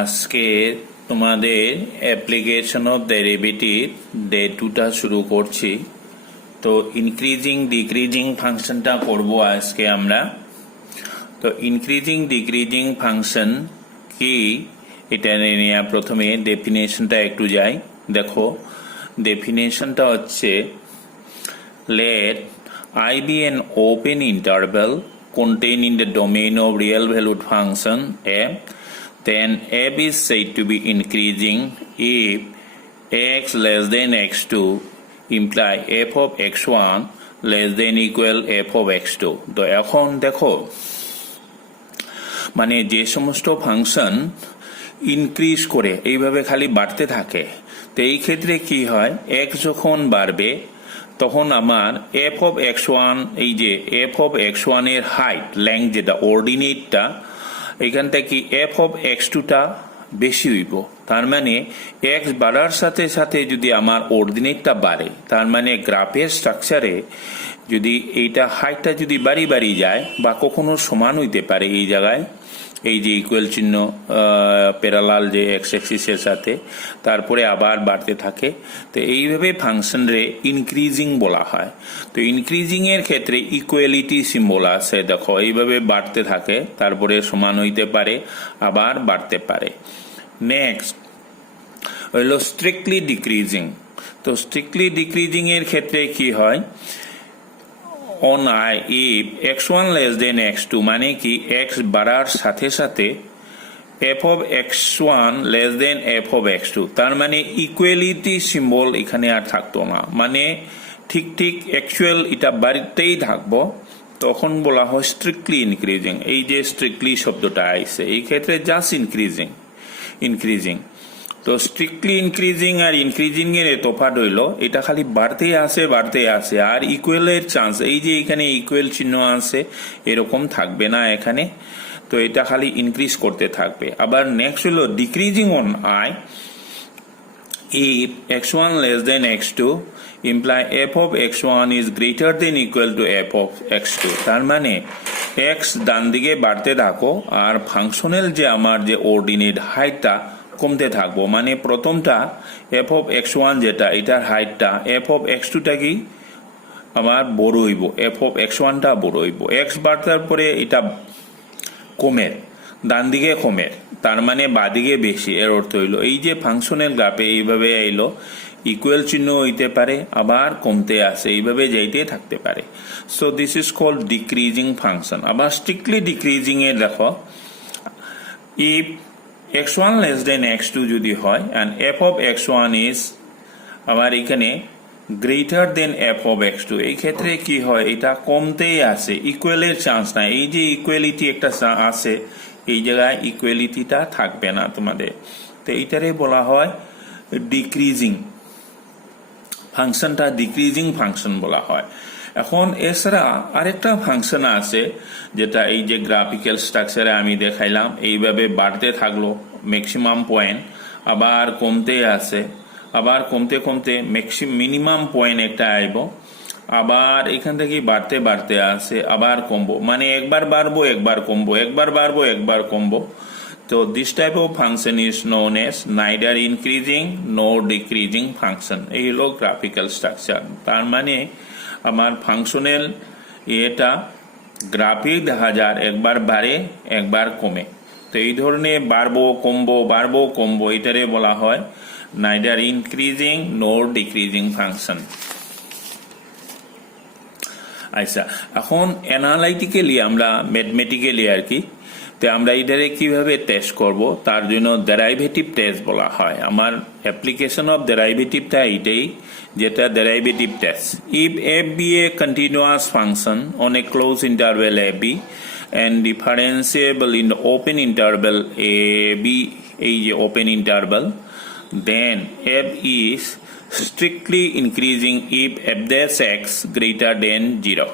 আজকে তোমাদের application of derivative day 2টা শুরু করছি। তো ইনক্রিজিং ডিক্রিজিং ফাংশনটা করব আজকে আমরা। তো ইনক্রিজিং ডিক্রিজিং ফাংশন কি এটা নিয়ে প্রথমে ডেফিনেশনটা একটু যাই। দেখো ডেফিনেশনটা হচ্ছে, let I be an open interval contained in the domain of real valued function f, then f is said to be increasing if x less than x2 imply f of x1 less than equal f of x2। তো এখন দেখো মানে যে সমস্ত function increase করে এইভাবে খালি বাড়তে থাকে, তো এই ক্ষেত্রে কি হয়, x যখন বাড়বে তখন আমার এফ অফ এক্স ওয়ান, এই যে এফ অফ এক্স ওয়ান এর হাইট লেংথ যেটা অর্ডিনেটটা, এখান থেকে এফ অফ এক্স টুটা বেশি হইব। তার মানে এক্স বাড়ার সাথে সাথে যদি আমার অর্ডিনেটটা বাড়ে, তার মানে গ্রাফের স্ট্রাকচারে যদি এইটা হাইটটা যদি বাড়ি যায় বা কখনো সমান হইতে পারে, এই জায়গায় এই যে ইকুয়াল চিহ্ন প্যারালাল যে এক্স অ্যাক্সিসের সাথে, তারপরে আবার বাড়তে থাকে, তো এইভাবে ফাংশন রে ইনক্রিজিং বলা হয়। তো ইনক্রিজিং এর ক্ষেত্রে ইকুয়ালিটি সিম্বল আছে, দেখো এইভাবে বাড়তে থাকে, তারপরে সমান হইতে পারে, আবার বাড়তে পারে। নেক্সট হইল স্ট্রিক্টলি ডিক্রিজিং। তো স্ট্রিক্টলি ডিক্রিজিং এর ক্ষেত্রে কি হয়, on I if x1 less than x2, মানে কি x বাড়ার সাথে সাথে f of x1 less than f of x2, তার মানে ইকুয়ালিটি সিম্বল এখানে আর থাকতো না, মানে ঠিক অ্যাকচুয়াল এটা বাড়িতেই থাকবো, তখন বলা হয় স্ট্রিক্টলি ইনক্রিজিং। এই যে স্ট্রিক্টলি শব্দটা আইছে, এই ক্ষেত্রে জাস্ট ইনক্রিজিং। তো স্ট্রিক্টলি ইনক্রিজিং আর ইনক্রিজিং এর তফাৎ হইল, এটা খালি বাড়তেই আসে, আর ইকুয়ালের চান্স, এই যে এখানে ইকুয়াল চিহ্ন আছে, এরকম থাকবে না এখানে, তো এটা খালি ইনক্রিজ করতে থাকবে। আবার নেক্সট হলো decreasing on I if x1 less than x2 imply f of x1 is greater than equal to f of x2, তার মানে x ডান দিকে বাড়তে থাকো আর ফাংশনাল যে আমার যে অর্ডিনেট হাইটটা কমতে থাকবো, মানে প্রথমটা এফ অফ এক্স ওয়ান যেটা, এটার হাইটটা এফ অফ এক্স টুটা কি আমার বড় হইব, এফ অফ এক্স ওয়ানটা বড় হইব, এক্স বাড়তার পরে এটা কমের, ডান দিকে কমের, তার মানে বাদিকে বেশি। এর অর্থ হইল এই যে ফাংশনের গ্রাফে এইভাবে আইলো, ইকুয়াল চিহ্ন হইতে পারে, আবার কমতে আসে, এইভাবে যাইতে থাকতে পারে। So this is called decreasing function. আবার স্ট্রিক্টলি ডিক্রিজিং এ দেখো, if x1 less than x2 যদি হয় and f of x1 is আমার এখানে greater than f of x2, এই ক্ষেত্রে কি হয়, এটা কমতেই আছে, ইকুয়ালের চান্স নাই। এই যে ইকুয়ালিটি একটা আছে, এই জায়গায় ইকুয়ালিটিটা থাকবে না তোমাদের, তো এইটারে বলা হয় ডিক্রিজিং ফাংশনটা, ডিক্রিজিং ফাংশন বলা হয়। এখন এছাড়া আরেকটা ফাংশন আছে যেটা এই যে গ্রাফিক্যাল স্ট্রাকচারে আমি দেখাইলাম, এইভাবে বাড়তে থাকলো ম্যাক্সিমাম পয়েন্ট, আবার কমতে আসে, আবার কমতে মিনিমাম পয়েন্ট একটা আইব, আবার এখান থেকে বাড়তে আসে, আবার কমবো, মানে একবার বাড়বো একবার কমবো, একবার বাড়বো একবার কমবো। তো this type of function is known as neither increasing no decreasing function. এই হলো গ্রাফিক্যাল স্ট্রাকচার। তার মানে আমার ফাংশনাল এটা গ্রাফিক দেখা যায় একবার বাড়ে একবার কমে, তো এই ধরনের বাড়বো কমবো এটারে বলা হয় নাইদার ইনক্রিজিং নোর ডিক্রিজিং ফাংশন। আচ্ছা, এখন অ্যানালাইটিক্যালি আমরা ম্যাথমেটিক্যালি আর কি, তো আমরা এটারে কিভাবে টেস্ট করব, তার জন্য ডেরাইভেটিভ টেস্ট বলা হয়। আমার অ্যাপ্লিকেশন অফ ডেরাইভেটিভটা এইটাই, যেটা derivative test. If f be a continuous function on a close interval a b and differentiable in the open interval a b, এই যে open interval, then f is strictly increasing if f dash x greater than 0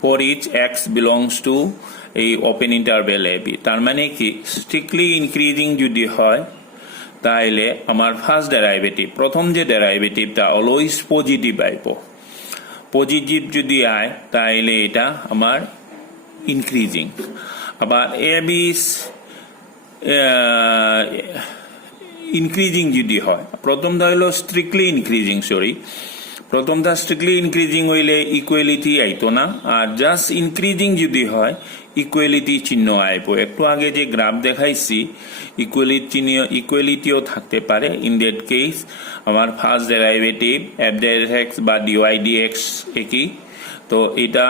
for each x belongs to এই open interval a B. তার মানে কি strictly increasing যদি হয়, তাহলে আমার ফার্স্ট ডেরাইভেটিভ, প্রথম যে ডেরাইভেটিভটা অলওয়েজ পজিটিভ আইব, পজিটিভ যদি আয় তাহলে এটা আমার ইনক্রিজিং। আবার এ বি ইনক্রিজিং যদি হয়, প্রথমটা হলো স্ট্রিক্টলি ইনক্রিজিং, প্রথমটা স্ট্রিক্টলি ইনক্রিজিং হইলে ইকুয়ালিটি আইতো না, আর জাস্ট ইনক্রিজিং যদি হয় ইকুয়ালিটি চিহ্ন আইব। একটু আগে যে গ্রাফ দেখাইছি ইকুয়ালিটিও থাকতে পারে। ইন দ্যাট কেস আমার ফার্স্ট ডেরাইভেটিভ এফ এক্স বা ডিওয়াই ডি এক্স একই, তো এটা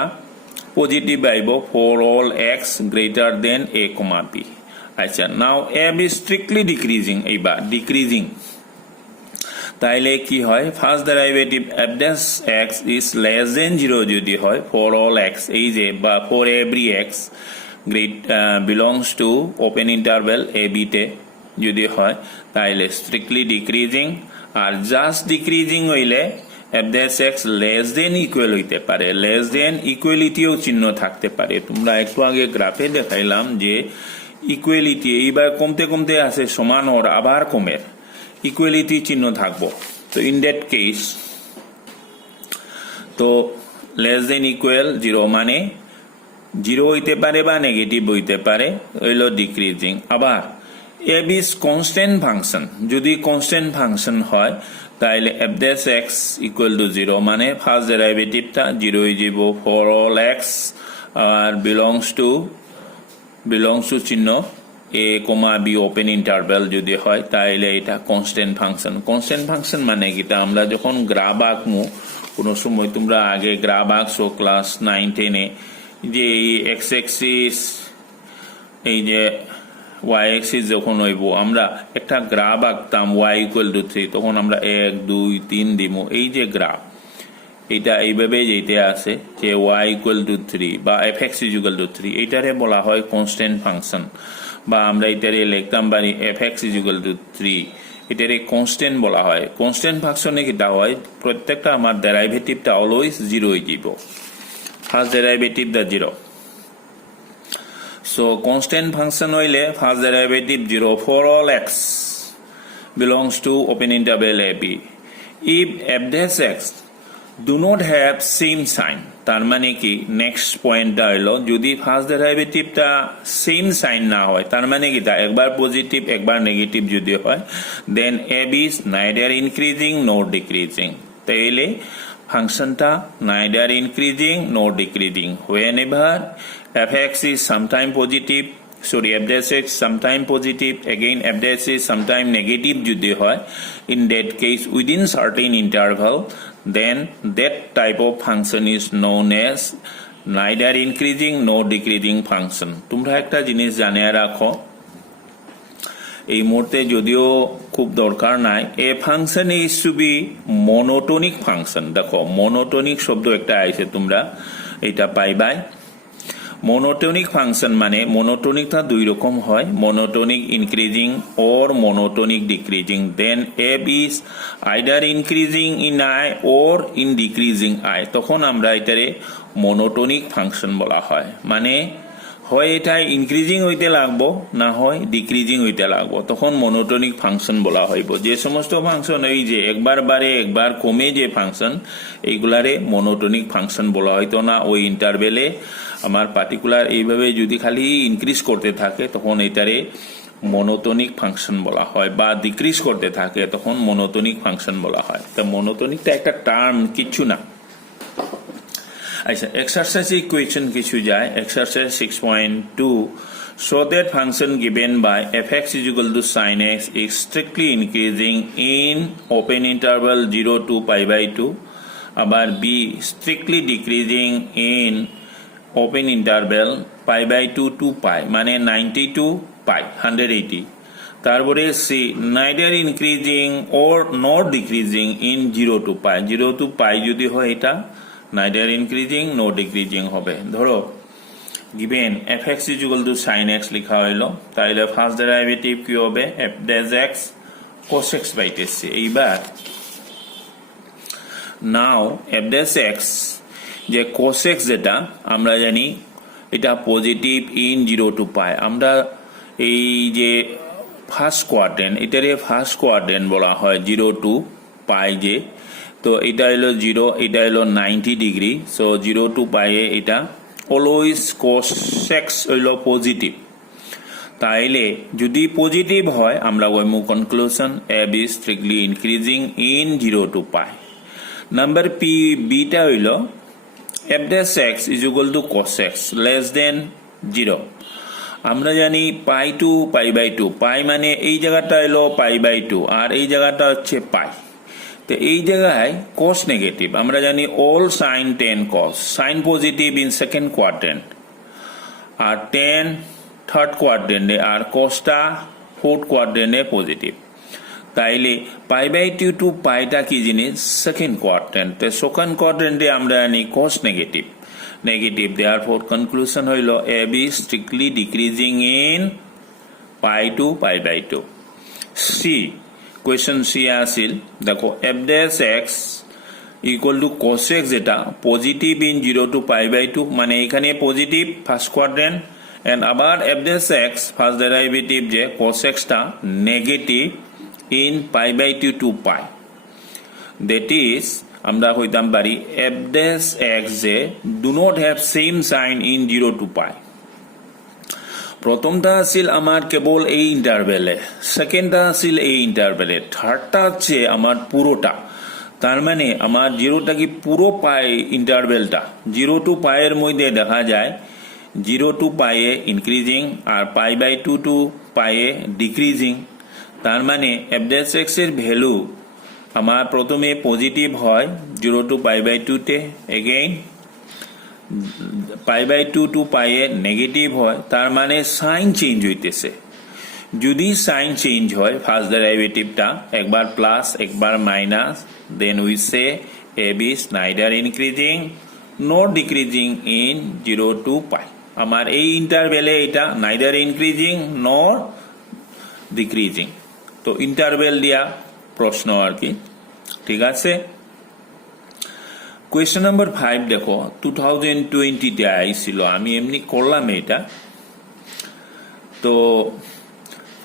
পজিটিভ আইব for all X greater than A comma B. আচ্ছা, now F is strictly decreasing, এইবার ডিক্রিজিং, তাইলে কি হয়, first derivative F dash x is less than 0 যদি হয় ফর অল এক্স, এই যে বা for every X belongs to open interval A বিতে যদি হয় তাইলে স্ট্রিক্টলি ডিক্রিজিং, আর জাস্ট ডিক্রিজিং হইলে F dash x less than equal হইতে পারে, লেস দেন ইকুয়ালিটিও চিহ্ন থাকতে পারে। তোমরা একটু আগে গ্রাফে দেখাইলাম যে ইকুয়ালিটি এইবার কমতে কমতে আছে, সমান ওর আবার কমের, ইকুয়ালিটি চিহ্ন থাকবো। তো ইন দ্যাট কেস তো লেস দেন ইকুয়াল 0 মানে 0 হইতে পারে বা নেগেটিভ হইতে পারে, হইল ডিক্রিজিং। আবার এফ ইজ কনস্ট্যান্ট ফাংশন, যদি কনস্ট্যান্ট ফাংশন হয় তাইলে f dash x equal to 0 মানে ফার্স্ট ডেরাইভেটিভটা 0 হয়ে যাব ফর অল এক্স, আর বিলংস টু চিহ্ন a comma b open interval যদি হয় তাইলে এটা কনস্ট্যান্ট ফাংশন। কনস্ট্যান্ট ফাংশন মানে কি, আমরা যখন গ্রাফ আঁকমু, কোনো সময় তোমরা আগে গ্রাফ আঁকছো ক্লাস 9-10-এ, যে এই এক্স এক্সিস এই যে ওয়াই এক্সিস যখন হইব, আমরা একটা গ্রাফ আঁকতাম ওয়াই ইকুয়াল টু 3, তখন আমরা 1 2 3 দিব, এই যে গ্রাফ এটা এইভাবে যেতে আছে যে ওয়াই ইকুয়াল টু 3 বা এফ এক্স ইকুয়াল টু 3, এইটারে বলা হয় কনস্ট্যান্ট ফাংশন, বা আমরা এটারে লিখতাম পারি এফ এক্স ইকুয়াল টু 3, এটারে কনস্ট্যান্ট বলা হয়। কনস্ট্যান্ট ফাংশনে কিটা হয়, প্রত্যেকটা আমার ডেরাইভেটিভটা অলওয়েজ 0 হয়ে যাব, ফার্স্ট ডেরাইভেটিভ দা 0। সো কনস্ট্যান্ট ফাংশন হইলে first derivative 0 for all x belongs to open interval a b, if f dash x do not have same sign, তার মানে কি নেক্সট পয়েন্টটা হইল যদি ফার্স্ট ডেরাইভেটিভটা সেম সাইন না হয়, তার মানে কি তা একবার পজিটিভ একবার নেগেটিভ যদি হয়, দেন এফ ইজ নাইদার ইনক্রিজিং নর ডিক্রিজিং, তাইলে ফাংশনটা নাইদার ইনক্রিজিং নর decreasing. whenever fx is sometime positive, sorry f dash x sometime positive, again f dash is sometime negative যদি হয়, in that case within certain interval, then that type of function is known as neither increasing nor decreasing function। তোমরা একটা জিনিস জানিয়ে রাখো, এই মুহূর্তে যদিও খুব দরকার নাই, A function is to be monotonic function. দেখো মনোটোনিক শব্দ একটা আইছে, তোমরা এটা পাইবাই। মনোটোনিক ফাংশন মানে মনোটোনিকটা দুই রকম হয়, monotonic increasing or monotonic decreasing. Then f is either increasing in I or in decreasing I, তখন আমরা এটারে মনোটোনিক ফাংশন বলা হয়। মানে হয় এটা ইনক্রিজিং হইতে লাগবো, না হয় ডিক্রিজিং হইতে লাগবো, তখন মনোটোনিক ফাংশন বলা হইব। যে সমস্ত ফাংশন এই যে একবার বাড়ে একবার কমে যে ফাংশন, এইগুলারে মনোটোনিক ফাংশন বলা হইতো না। ওই ইন্টারভেলে আমার পার্টিকুলার এইভাবে যদি খালি ইনক্রিজ করতে থাকে তখন এটারে মনোটোনিক ফাংশন বলা হয়, বা ডিক্রিজ করতে থাকে তখন মনোটোনিক ফাংশন বলা হয়। তা মনোটোনিকটা একটা টার্ম, কিচ্ছু না। আচ্ছা, এক্সারসাইজ ইকুয়েশন কিছু যায়। Exercise 6.2, show that function given by fx is equal to sin x is strictly increasing in open interval 0 to pi by 2, আবার b strictly decreasing in open interval pi by 2 to pi, মানে 90 to pi 180। তারপরে C neither increasing or nor decreasing in 0 to pi, 0 to pi যদি হয় এটা neither increasing nor decreasing হবে। ধরো given fx is equal to sin x লেখা হইলো, তাইলে ফার্স্ট ডেরিভেটিভ কি হবে, f dash x cos x by tc। এইবার নাও f dash x যে cos x যেটা আমরা জানি এটা পজিটিভ ইন 0 to pi। আমরা এই যে ফার্স্ট কোয়াড্রেন্ট, এটারে ফার্স্ট কোয়াড্রেন্ট বলা হয় 0 to pi যে, তো এটা হলো 0, এটা হলো 90 ডিগ্রি। সো 0 to pi এ এটা অলওয়েজ cos x হইল পজিটিভ। তাইলে যদি পজিটিভ হয় আমরা কইমু conclusion f is strictly increasing in 0 to pi. Number P beta হইল f dash x is equal to cos x less than 0. আমরা জানি পাই টু পাই বাই টু, পাই মানে এই জায়গাটা হলো পাই বাই টু আর এই জায়গাটা হচ্ছে পাই। তো এই জায়গায় cos নেগেটিভ, আমরা জানি all sine tan cos, sine positive in second quadrant আর টেন থার্ড কোয়াড্রেন্টে আর cosটা ফোর্থ কোয়াড্রেন্টে পজিটিভ। তাইলে পাই বাই টু টু পাইটা কি জিনিস? Second quadrant. তো সেকেন্ড কোয়াড্রেন্টে আমরা জানি cos নেগেটিভ, therefore conclusion হইল f is strictly decreasing in pi to pi by 2. C question C আসিল, দেখো f dash x equal to cos x যেটা positive in 0 to pi by 2, মানে এখানে positive first quadrant, and আবার f dash x first derivative যে cos x টা negative in pi by 2 to pi, that is আমরা হইতাম পারি f dash x যে do not have same sign in 0 to pi. প্রথমটা আছিল আমার কেবল এই ইন্টারভেলে, সেকেন্ডটা আছিল এই ইন্টারভেলে, থার্ডটা হচ্ছে আমার পুরোটা। তার মানে আমার 0টা কি পুরো পাই ইন্টারভেলটা 0 to pi এর মধ্যে দেখা যায় 0 to pi এ ইনক্রিজিং আর pi by 2 to pi এ ডিক্রিজিং। তার মানে f dash x এর ভ্যালু আমার প্রথমে পজিটিভ হয় 0 to pi by 2 তে, again pi by 2 to pi এ নেগেটিভ হয়, তার মানে সাইন চেঞ্জ হইতেছে। যদি সাইন চেঞ্জ হয় ফার্স্ট ডেরিভেটিভটা একবার প্লাস একবার minus, then we say f is neither increasing nor decreasing in 0 to pi. আমার এই ইন্টারভেলে এটা neither increasing nor decreasing, তো ইন্টারভেল দিয়া প্রশ্ন আর কি, ঠিক আছে। কোয়েশ্চন নাম্বার 5 দেখো 2020 তে আইছিল, আমি এমনি করলাম এটা। তো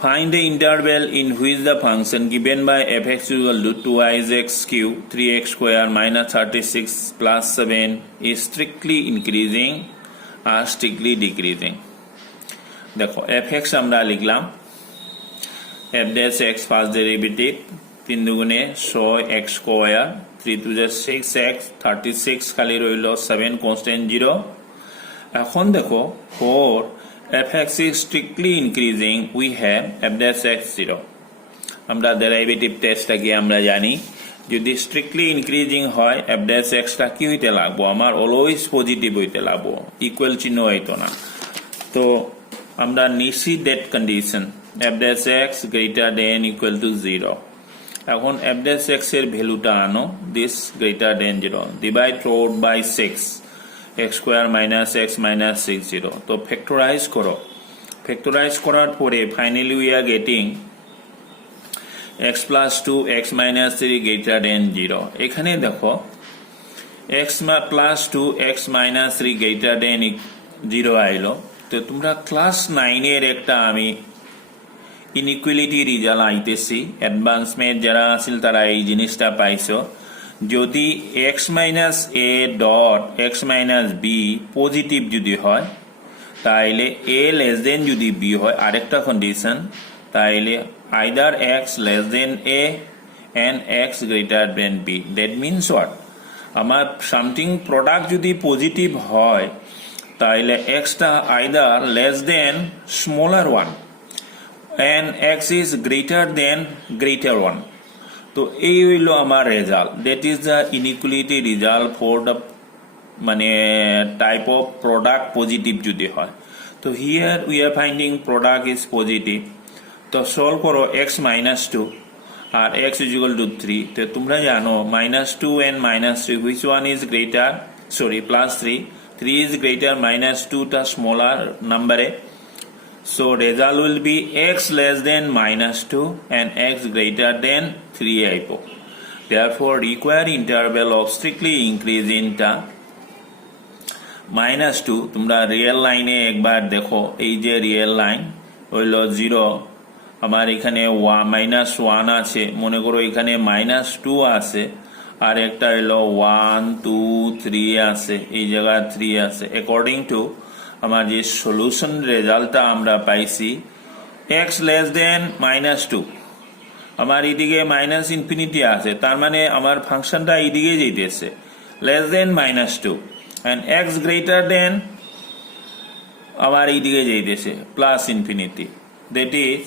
find the interval in which the function given by f(x) equal to 2x cube 3x square minus 36 plus 7 is strictly increasing or strictly decreasing. দেখো f(x) আমরা লিখলাম f dash x first derivative 3 দুগুণে 6x square 3 to the 6x 36 খালি রইল 7 constant 0। এখন দেখো for f(x) is strictly increasing we have f dash x 0। আমরা derivative টেস্টটাকে আমরা জানি যদি স্ট্রিক্টলি ইনক্রিজিং হয় f dash x টা কি হইতে লাগবো? আমার অলওয়েজ পজিটিভ হইতে লাগবো, ইকুয়াল চিহ্ন হইতো না। তো আমরা নিশ্চিত that condition f dash x greater than equal to 0। এখন f dash x এর ভ্যালুটা আনো, this greater than 0, divide root by 6 x square minus x minus 6 0। তো ফ্যাক্টরাইজ করো, ফ্যাক্টরাইজ করার পরে finally we are getting x plus 2 x minus 3 greater than 0। এখানে দেখো x plus 2 x minus 3 greater than 0 আইলো। তো তোমরা ক্লাস 9 এর একটা আমি ইনইকুয়ালিটি রেজাল্ট আইতেছি, অ্যাডভান্সমেন্ট যারা আছিল তারা এই জিনিসটা পাইছো। যদি x minus a dot x minus b positive যদি হয় তাইলে a লেস দেন যদি b হয় আরেকটা কন্ডিশন, তাইলে either x less than a and x greater than b। That means what? আমার সামথিং প্রোডাক্ট যদি পজিটিভ হয় তাইলে x টা either less than smaller one and x is greater than greater one। তো এই হইল আমার result, that is the inequality result for the মানে টাইপ অফ প্রোডাক্ট পজিটিভ যদি হয়। তো here we are finding product is positive. তো solve করো x minus 2 আর x is equal to 3। তো তোমরা জানো -2 and -3 which one is greater, sorry +3 is greater -2 টা smaller number। So result will be x less than -2 and x greater than 3 আইবো। Therefore required interval of strictly increasing টা -2। তোমরা real লাইনে একবার দেখো, এই যে রিয়েল লাইন হইল 0, আমার এখানে -1 আছে, মনে করো এখানে -2 আছে, আর একটা হইল 1 2 3 আছে, এই জায়গায় 3 আছে। অ্যাকর্ডিং টু আমার যে সলিউশন রেজাল্টটা আমরা পাইছি এক্স লেস দেন -2, আমার এইদিকে মাইনাস ইনফিনিটি আছে, তার মানে আমার ফাংশনটা এইদিকে যেতেছে less than -2, and x greater দেন আমার এইদিকে যেতেছে plus infinity, that is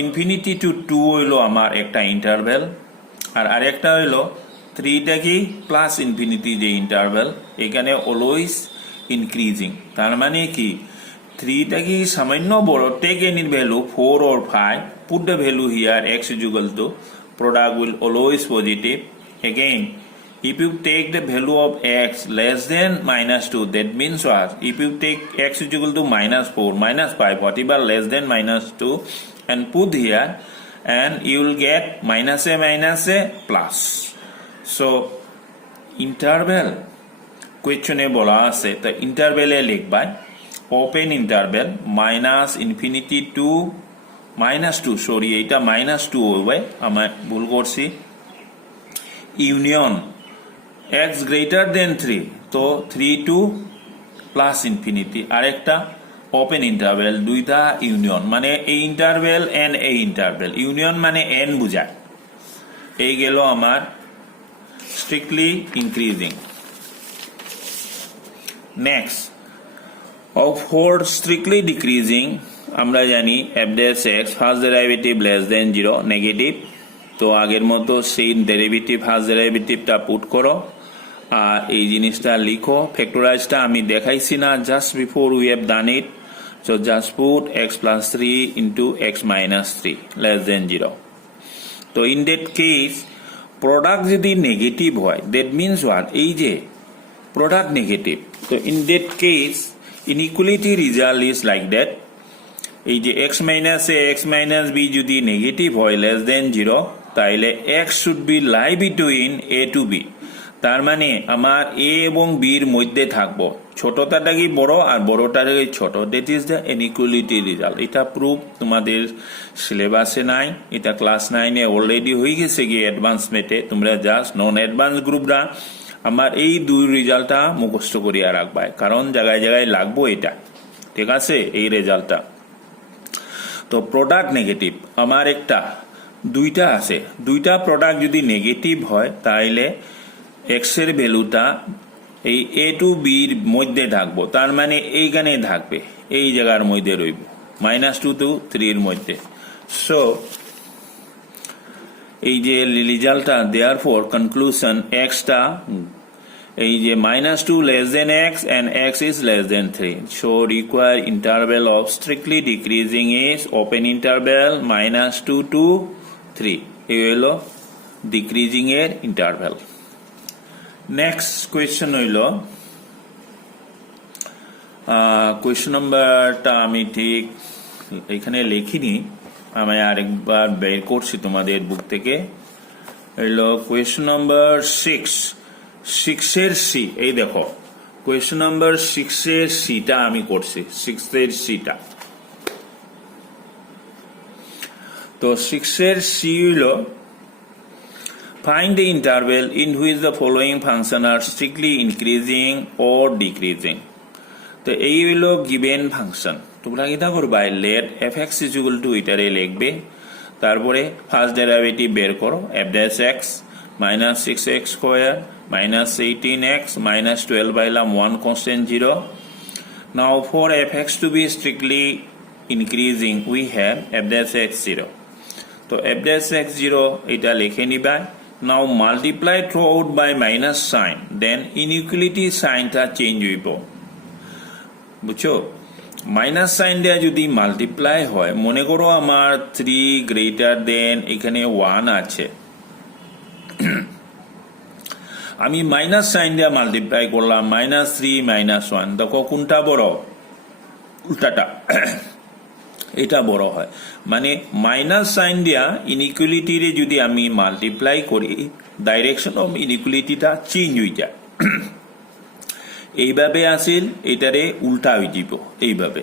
-infinity two 2 হইল আমার একটা ইন্টারভ্যাল, আর আরেকটা হইল 3টা কি প্লাস ইনফিনিটি যে ইন্টারভ্যাল, এখানে অলওয়েজ ইনক্রিজিং, তার মানে কি 3টা কি সামান্য বড়, take any value 4 or 5, put the value here x is equal to, product will always positive. Again, if you take the value of x less than -2, that means what? If you take x is equal to -4, -5, whatever less than -2, and put here, and you will get -a plus. So interval question এ বলা আছে, তা ইন্টারভ্যালে লিখবা open interval -infinity two -2, sorry এইটা -2 হবে, আমার ভুল করছি, union x greater than 3, তো 3 টু প্লাস ইনফিনিটি, আরেকটা ওপেন ইন্টারভ্যাল, দুইটা ইউনিয়ন, মানে এই ইন্টারভ্যাল এন্ড এই ইন্টারভ্যাল, ইউনিয়ন মানে এন বুঝায়। এই গেল আমার strictly increasing. Next, for strictly decreasing আমরা জানি f dash x first derivative less than 0 negative, তো আগের মতো সেই ডেরিভেটিভ ফার্স্ট ডেরিভেটিভটা পুট করো আর এই জিনিসটা লিখো। ফ্যাক্টরাইজটা আমি দেখাইছি না, just before we have done it, so just put x plus 3 into x minus 3 less than 0. তো ইন দ্যাট কেস প্রোডাক্ট যদি নেগেটিভ হয়, দ্যাট মিনস হোয়াট, এই যে প্রোডাক্ট নেগেটিভ, তো in that case inequality result is like that, এই যে x minus a x minus b যদি negative হয় লেস দেন 0, তাইলে x should be lie between a to b, তার মানে আমার a এবং b এর মধ্যে থাকবো, ছোটটা কি বড় আর বড়টা কি ছোট, that is the inequality result. এটা প্রুফ তোমাদের সিলেবাসে নাই, এটা ক্লাস 9-এ অলরেডি হয়ে গেছে গিয়ে অ্যাডভান্স মেটে, তোমরা জাস্ট নন অ্যাডভান্স গ্রুপরা আমার এই দুই রেজাল্টটা মুখস্থ করিয়া রাখবাই, কারণ জায়গায় জায়গায় লাগবো এটা, ঠিক আছে, এই রেজাল্টটা। তো প্রোডাক্ট নেগেটিভ আমার একটা দুইটা আছে, দুইটা প্রোডাক্ট যদি নেগেটিভ হয় তাহলে এক্স এর ভ্যালুটা এই a to b এর মধ্যে থাকবো, তার মানে এইখানে থাকবে, এই জায়গার মধ্যে রইব -2 to 3 এর মধ্যে। সো এই যে রেজাল্টটা, দেয়ারফর কনক্লুশন এক্সটা এই যে -2 less than x and x is less than 3, so require interval of strictly decreasing is open interval -2 to 3, এই হলো ডিক্রিজিং এর ইন্টারভ্যাল। নেক্সট কোয়েশ্চন হইল, কোয়েশ্চন নাম্বারটা আমি ঠিক এখানে লিখিনি, আমি আরেকবার বের করছি তোমাদের বুক থেকে, হইলো কোয়েশ্চন নাম্বার 6 এর সি, এই দেখো কোয়েশ্চন নাম্বার 6 এর সিটা আমি করছি, 6 এর সিটা, তো 6 এর সি হইলো find the interval in which the following function are strictly increasing or decreasing. তো এই হইলো গিভেন ফাংশন, তোমরা কিটা করবা, late f(x) is equal to এটারে লিখবে, তারপরে ফার্স্ট ডেরিভেটিভ বের করো, f dash x minus 6x square minus 18x minus 12 পাইলাম 1 constant 0. Now for f(x) to be strictly increasing we have f dash x 0, তো f dash x 0 এটা লিখে নিবা। Now multiply throughout by minus sign, then inequality সাইনটা change হইব, বুঝছো, minus sine দেয়া যদি মাল্টিপ্লাই হয়, মনে করো আমার 3 গ্রেটার দেন এখানে 1 আছে, আমি মাইনাস সাইন দেয়া মাল্টিপ্লাই করলাম, -3 -1, দেখো কোনটা বড়, উল্টাটা এটা বড় হয়, মানে মাইনাস সাইন দেয়া ইনইকুয়ালিটিরে যদি আমি মাল্টিপ্লাই করি, ডাইরেকশন অফ ইনইকুয়ালিটিটা চেঞ্জ হয়ে যায়, এইভাবে আসিল, এটারে উল্টা হয়ে যাব এইভাবে।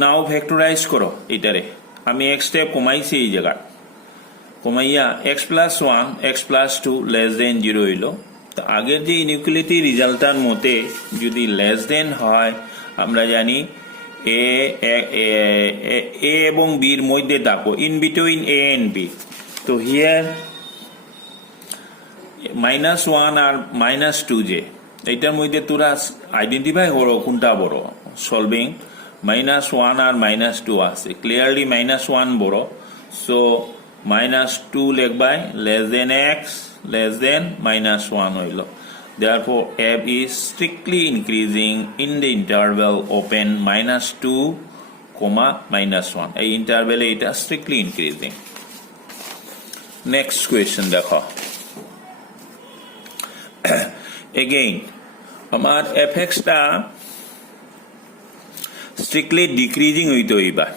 নাও ফ্যাক্টরাইজ করো, এটারে আমি এক স্টেপ কমাইছি, এই জায়গা কমাইয়া x plus 1 x plus 2 less than 0 হইল। তো আগের যে ইনইকুয়ালিটি রেজাল্টটার মতে যদি লেস দেন হয়, আমরা জানি এ এবং বির মধ্যে থাকো, in between a and b. তো হিয়ার -1 আর -2 যে এইটার মধ্যে তোরা আইডেন্টিফাই করো কোনটা বড়। সলভিং -1 আর -2 আছে, ক্লিয়ারলি -1 বড়, সো -2 লিখবাই less than x less than -1 হইল। Therefore, f is strictly increasing in the interval open -2, -1. এই ইন্টারভ্যালে এটা strictly increasing. Next question দেখো। Again, আমার fx টা strictly decreasing হইতো এইবার।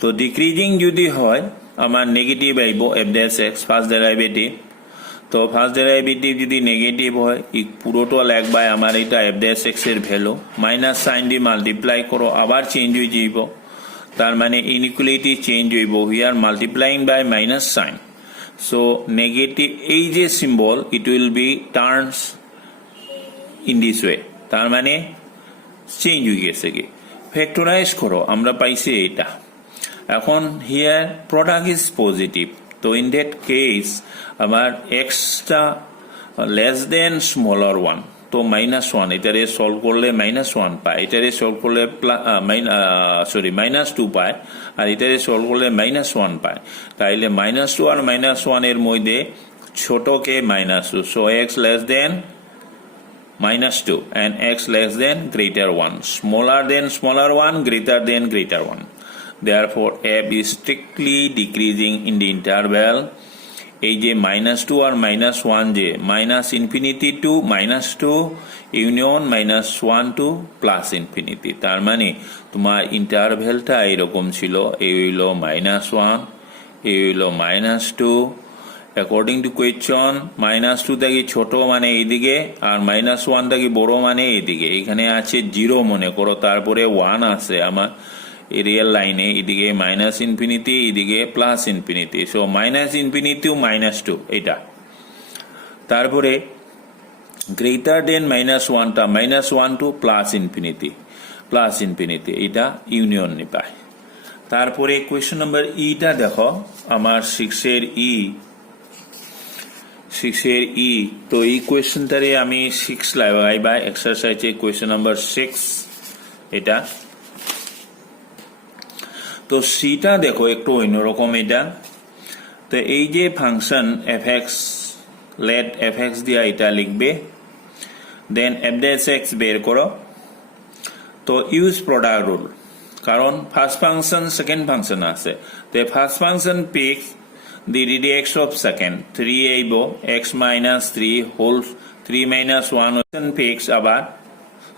তো ডিক্রিজিং যদি হয় আমার নেগেটিভ আইব f dash x first derivative. তো ফার্স্ট ডেরিভেটিভ যদি নেগেটিভ হয় পুরোটা লিখবাই আমার এটা f dash x এর ভ্যালু, মাইনাস সাইন দিয়ে মাল্টিপ্লাই করো আবার চেঞ্জ হয়ে যাইব, তার মানে ইনইকুয়ালিটি চেঞ্জ হইব, here multiplying by minus sign. So negative এই যে symbol it will be turns in this way, তার মানে চেঞ্জ হয়ে গেছে কি। ফ্যাক্টরাইজ করো আমরা পাইছি এটা। এখন হিয়ার প্রোডাক্ট ইজ পজিটিভ, তো ইন দ্যাট কেস আমার extra less than smaller one, তো -1 এটারে সলভ করলে -1 পায়, এটারে সলভ করলে -2 পায়, আর এটারে সলভ করলে -1 পায়। তাইলে -2 আর -1 এর মধ্যে ছোটকে -2, so x less then -2 and x less than greater 1, smaller than smaller 1, greater than greater 1. Therefore, f is strictly decreasing in the interval এই যে -2 আর -1 যে -infinity to -2 union -1 to +infinity, তার মানে তোমার ইন্টারভ্যালটা এরকম ছিল, এই হইল -1, এই হইল -2। অ্যাকর্ডিং টু কোয়েশ্চন -2 থেকে ছোট মানে এইদিকে আর -1 থেকে বড় মানে এইদিকে, এখানে আছে 0 মনে করো, তারপরে 1 আছে আমার রিয়েল লাইনে, এদিকে -infinity এদিকে +infinity, সো -infinity to -2 এটা। তারপরে গ্রেটার দেন -1টা -1 to +infinity এটা ইউনিয়ন নিপায়। তারপরে কোয়েশ্চন নাম্বার ইটা দেখো আমার 6 এর ই, তো এই কোয়েশ্চনটারে আমি 6 লাগাইবা এক্সারসাইজে কোয়েশ্চন নাম্বার 6 এটা। তো সিটা দেখো একটু অন্যরকম এটা। তো এই যে ফাংশন fx, লেট fx দিয়া এটা লিখবে, দেন f dash x বের করো। তো ইউজ প্রোডাক্ট রুল, কারণ ফার্স্ট ফাংশন সেকেন্ড ফাংশন আছে, তো first function pix the radix of second 3 আইব x minus 3 whole 3 minus 1 fix, আবার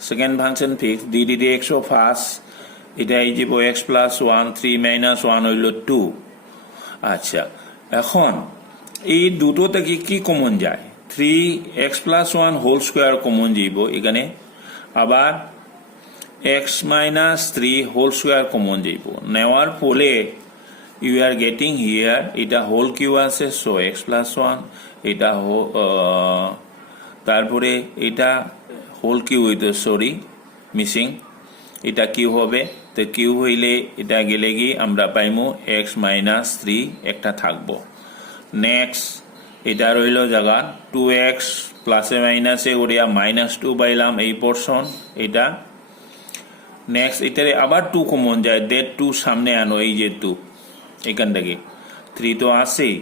second function fix the radix of first এটা আইব x plus 1 3 minus 1 হইল 2। আচ্ছা, এখন এই দুটো থেকে কি কমন যায়, 3x plus 1 whole square common যাইব এখানে, আবার x minus 3 whole square common যাইব, নেওয়ার ফলে you are getting here এটা হোল কিউ আছে, সো x plus 1 এটা তারপরে এটা হোল কিউ হইতো, সরি মিসিং, এটা কিউ হবে, তো কিউ হইলে এটা গেলে কি আমরা পাইমু x minus 3 একটা থাকবো। নেক্সট এটা রইল জায়গা 2x প্লাসে মাইনাসে ওরিয়া -2 পাইলাম এই পোর্শন এটা। নেক্সট এটারে আবার 2 কমন যায়, দেড় 2 সামনে আনো, এই যে 2 এখান থেকে 3 তো আসেই,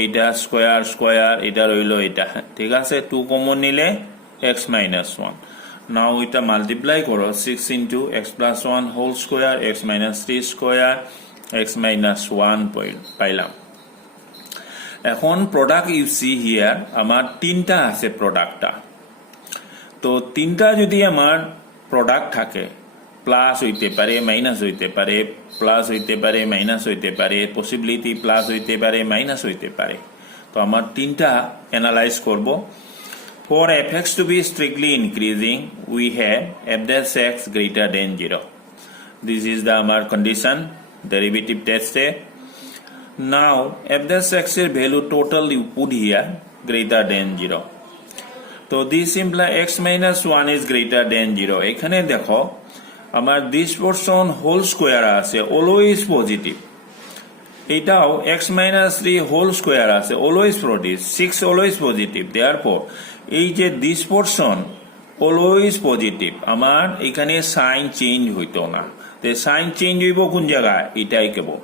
এইটা স্কোয়ার স্কোয়ার এটা রইল এটা, ঠিক আছে। 2 কমন নিলে x minus 1, নাও এটা মাল্টিপ্লাই করো 6 into x plus 1 whole square x minus 3 square x minus 1 পাইলাম। এখন প্রোডাক্ট ইউ সি হিয়ার আমার 3টা আছে প্রোডাক্টটা, তো 3টা যদি আমার প্রোডাক্ট থাকে, প্লাস হইতে পারে মাইনাস হইতে পারে, প্লাস হইতে পারে মাইনাস হইতে পারে, পসিবিলিটি প্লাস হইতে পারে মাইনাস হইতে পারে, তো আমার 3টা অ্যানালাইজ করব। For fx to be strictly increasing, we have f dash x greater than 0. This is the our condition, derivative test. Now f dash x এর value total you put here greater than 0. So this implies x minus 1 is greater than 0. এখানে দেখো আমার this portion whole square আছে always positive, এটাও x minus 3 whole square আছে always positive, 6 always positive. Therefore এই যে this portion always positive, আমার এখানে সাইন চেঞ্জ হইতো না। সাইন চেঞ্জ হইব কোন জায়গায়, এটাই কেবল,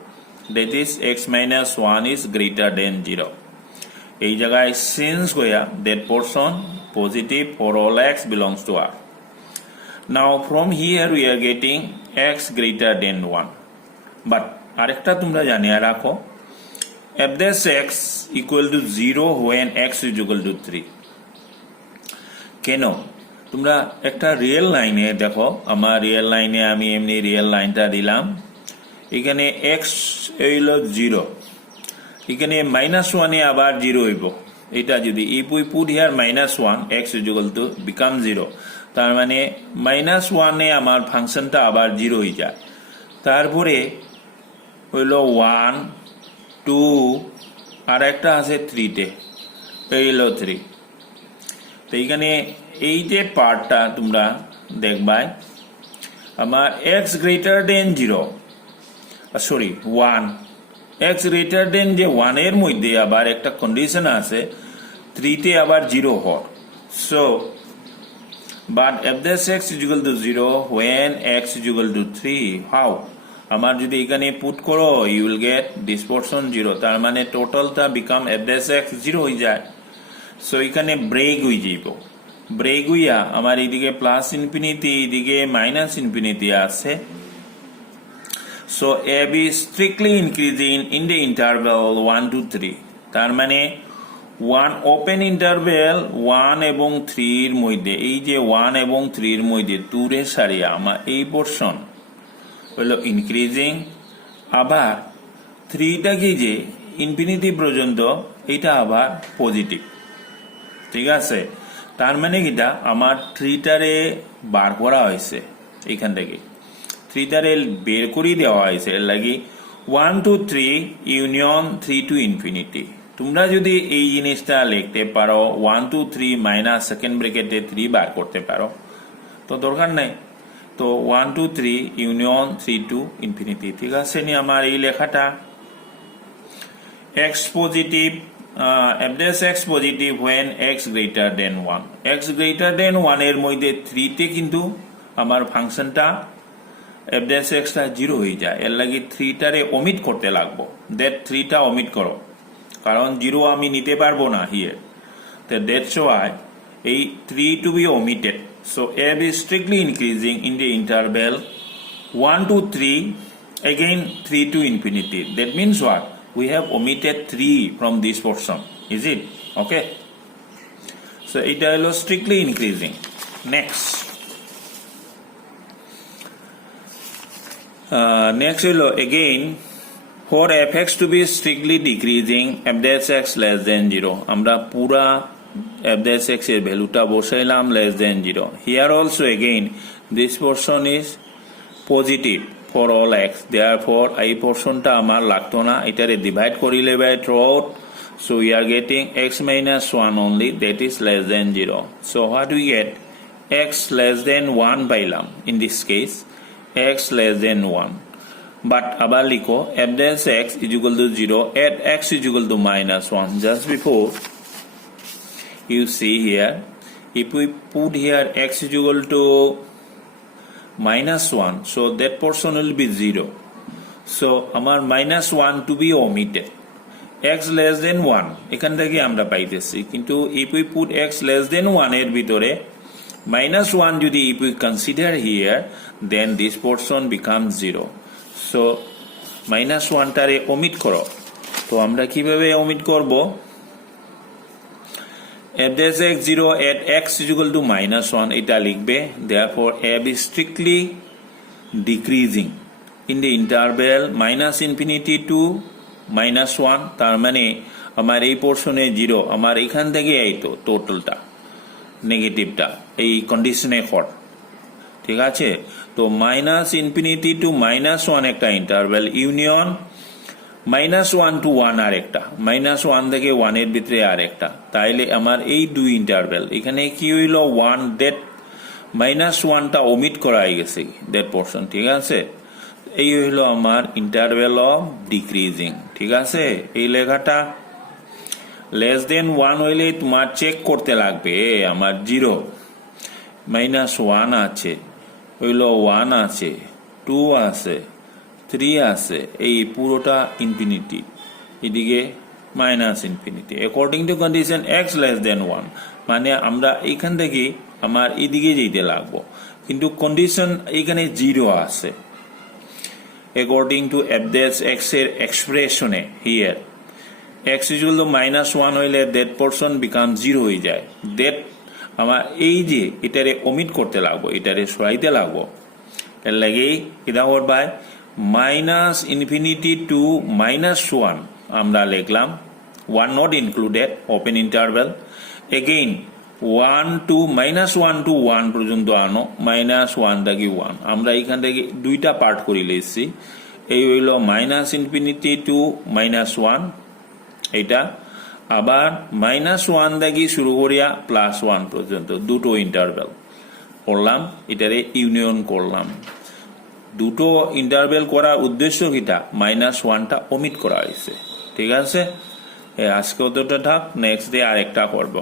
that is x minus 1 is greater than 0। এই জায়গায় সিন্স হইয়া that portion positive for all x belongs to R. Now from here we are getting x greater than 1, but আরেকটা তোমরা জানিয়ে রাখো, f dash x equal to 0 when x is equal to 3। কেন? তোমরা একটা রিয়েল লাইনে দেখো, আমার রিয়েল লাইনে আমি এমনি রিয়েল লাইনটা দিলাম, এখানে x হইল 0, এখানে -1 এ আবার 0 হইব। এটা যদি if we put here -1 x is equal to become 0, তার মানে -1 এ আমার ফাংশনটা আবার 0 হয়ে যায়। তারপরে হইল 1 2 আর একটা আছে 3 তে, এই হলো 3। তো এইখানে এই যে পার্টটা তোমরা দেখবাই, আমার x greater than 0 sorry 1, x greater than যে 1 এর মধ্যে আবার একটা কন্ডিশন আছে 3 তে আবার 0 হয়। So but f dash x is equal to 0 when x is equal to 3, how? আমার যদি এখানে পুট করো you will get this portion 0, তার মানে টোটালটা বিকাম এফ ড্যাশ এক্স 0 হয়ে যায়। সো এখানে ব্রেক হয়ে যাইব, ব্রেক হইয়া আমার এইদিকে প্লাস ইনফিনিটি এইদিকে মাইনাস ইনফিনিটি আছে। So A B strictly increasing in the interval 1 to 3, তার মানে 1 ওপেন ইন্টারভ্যাল 1 এবং 3 এর মধ্যে, এই যে 1 এবং 3 এর মধ্যে দূরে সারিয়া আমার এই পোর্শন হলো ইনক্রিজিং, আবার 3টা কি যে ইনফিনিটি পর্যন্ত এটা আবার পজিটিভ। ঠিক আছে, তার মানে কিটা আমার 3টারে বার করা হয়েছে, এখান থেকে 3টারে বের করে দেওয়া হয়েছে, এর লাগি 1 to 3 ইউনিয়ন 3 to ইনফিনিটি। তোমরা যদি এই জিনিসটা লিখতে পারো 1 to 3 মাইনাস সেকেন্ড ব্র্যাকেটে 3 বার করতে পারো, তো দরকার নাই। তো 1 to 3 ইউনিয়ন 3 to ইনফিনিটি। ঠিক আছে নি আমার এই লেখাটা? x positive, f dash x positive when x greater than 1, x greater than 1 এর মধ্যে 3 তে কিন্তু আমার ফাংশনটা f dash x টা 0 হয়ে যায়, এর লাগি 3টারে ওমিট করতে লাগবো। দ্যাট 3টা ওমিট করো, কারণ 0 আমি নিতে পারবো না হিয়ার। তো দ্যাটস ওয়াই এই 3 to be omitted. So f is strictly increasing in the interval 1 to 3, again 3 to infinity. That means what? We have omitted 3 from this portion. Is it? Okay. So it is strictly increasing. Next. Next will again for fx to be strictly decreasing f dash x less than 0. আমরা পুরা f dash x এর ভ্যালুটা বসাইলাম less than 0. Here also again this portion is positive for all x, therefore এই পোর্শনটা আমার লাগতো না, এটারে ডিভাইড করিলে by throughout, so we are getting x minus 1 only, that is less than 0. So what we get? X less than 1 পাইলাম in this case, x less than 1, but আবার লিখো f dash x is equal to 0 at x is equal to minus 1. Just before you see here, if we put here x is equal to minus 1, so that portion will be 0. So আমার minus 1 to be omitted, x less than 1 এখান থেকে আমরা পাইতেছি, কিন্তু if we put x less than 1 এর ভিতরে minus 1 যদি if we consider here, then this portion becomes 0. So minus 1 টারে omit করো। তো আমরা কিভাবে omit করব? f dash x 0 at x is equal to minus 1 এটা লিখবে, therefore f is strictly decreasing in the interval minus infinity to minus 1, তার মানে আমার এই পোর্শনে 0, আমার এখান থেকে এই তো টোটালটা নেগেটিভটা এই কন্ডিশনে কর। ঠিক আছে, তো মাইনাস ইনফিনিটি টু মাইনাস 1 একটা ইন্টারভ্যাল, ইউনিয়ন -1 to 1 আর একটা, -1 থেকে 1 এর ভিতরে আর একটা, তাইলে আমার এই দুই ইন্টারভ্যাল এখানে কি হইল 1, ডেট মাইনাস ওয়ানটা ওমিট করা হয়ে গেছে দ্যাট পোর্শন, ঠিক আছে। এই হইলো আমার ইন্টারভ্যাল অফ ডিক্রিজিং, ঠিক আছে। এই লেখাটা লেস দেন ওয়ান হইলে তোমার চেক করতে লাগবে আমার 0 মাইনাস ওয়ান আছে, হইলো 1 আছে, 2 আছে, 3 আছে, এই পুরোটা ইনফিনিটি, এদিকে minus infinity according to condition x less than 1, মানে আমরা এইখান থেকে আমার এদিকে যেতে লাগবো, কিন্তু কন্ডিশন এইখানে 0 আছে অ্যাকর্ডিং টু এক্স এর এক্সপ্রেশনে here x equal two minus one হইলে দ্যাট পোর্শন বিকাম 0 হয়ে যায়। দ্যাট আমার এই যে এটারে ওমিট করতে লাগবো, এটারে সরাইতে লাগবো, এর লাগেই এটা by minus infinity to minus one আমরা লিখলাম, 1 not included open interval, again 1 to minus 1 to 1 পর্যন্ত আনো, মাইনাস 1 থেকে 1 আমরা এখান থেকে দুইটা পার্ট করে লিখছি। এই হইল মাইনাস ইনফিনিটি টু মাইনাস 1, এটা আবার মাইনাস 1 থেকে শুরু করিয়া প্লাস 1 পর্যন্ত দুটো ইন্টারভ্যাল করলাম, এটারে ইউনিয়ন করলাম। দুটো ইন্টারভ্যাল করার উদ্দেশ্য কিটা, মাইনাস ওয়ানটা ওমিট করা হয়েছে, ঠিক আছে। আজকে অতটা থাক, নেক্সট ডে আরেকটা করবো।